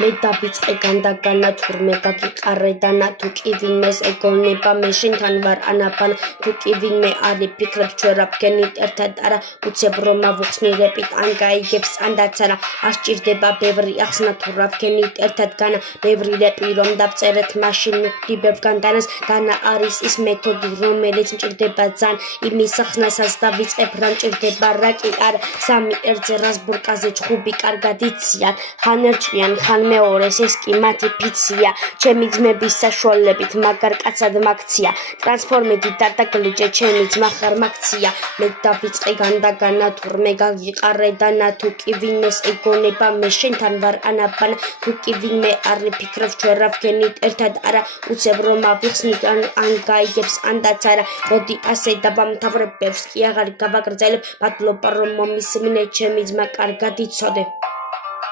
მე დავიწყე განდაგანა თურმე გაგიყარე დანა თუ კი ვინმეს ეგონება მე შენთან ვარ ანაბანა თუ კი ვინმე არ იფიქრებს ჩვენ რა ვგენით ერთად არა უცებ რომ ავუხსნირებით ან გაიგებს ანდაც არა არ სჭირდება ბევრი ახსნა თუ რა ვგენით ერთად განა ბევრი რეპი რომ დავწერეთ მაშინ მივხვდი ბევრ განდანას განა არის ის მეთოდი რომელიც მჭირდება ძალიან იმის ახსნასაც დავიწყებ რა მჭირდება რა კი არა სამი ერთზე რას ბურკაზე ჩხუბი კარგად იციან ხან ერჭიან ხან მეორეს ეს კი მათი ფიცია ჩემი ძმების საშუალებით მაგარ კაცად მაქცია ტრანსფორმედი დადაგლიჯე ჩემი ძმა ხარ მაქცია მე დავიწყე განდაგანა თურმე გაგიყარე დანა თუ კი ვინმეს ეგონება მე შენთან ვარ ანაბანა თუ კი ვინმე არ იფიქრებს ჩვენ რა ვგენით ერთად არა უცებ რომ ავიხსნით ან გაიგებს ანდაც არა მოდი ასე დავამთავრებ ბევრს კი აღარ გავაგრძელებ მადლობა რომ მომისმინე ჩემი ძმა კარგად იცოდე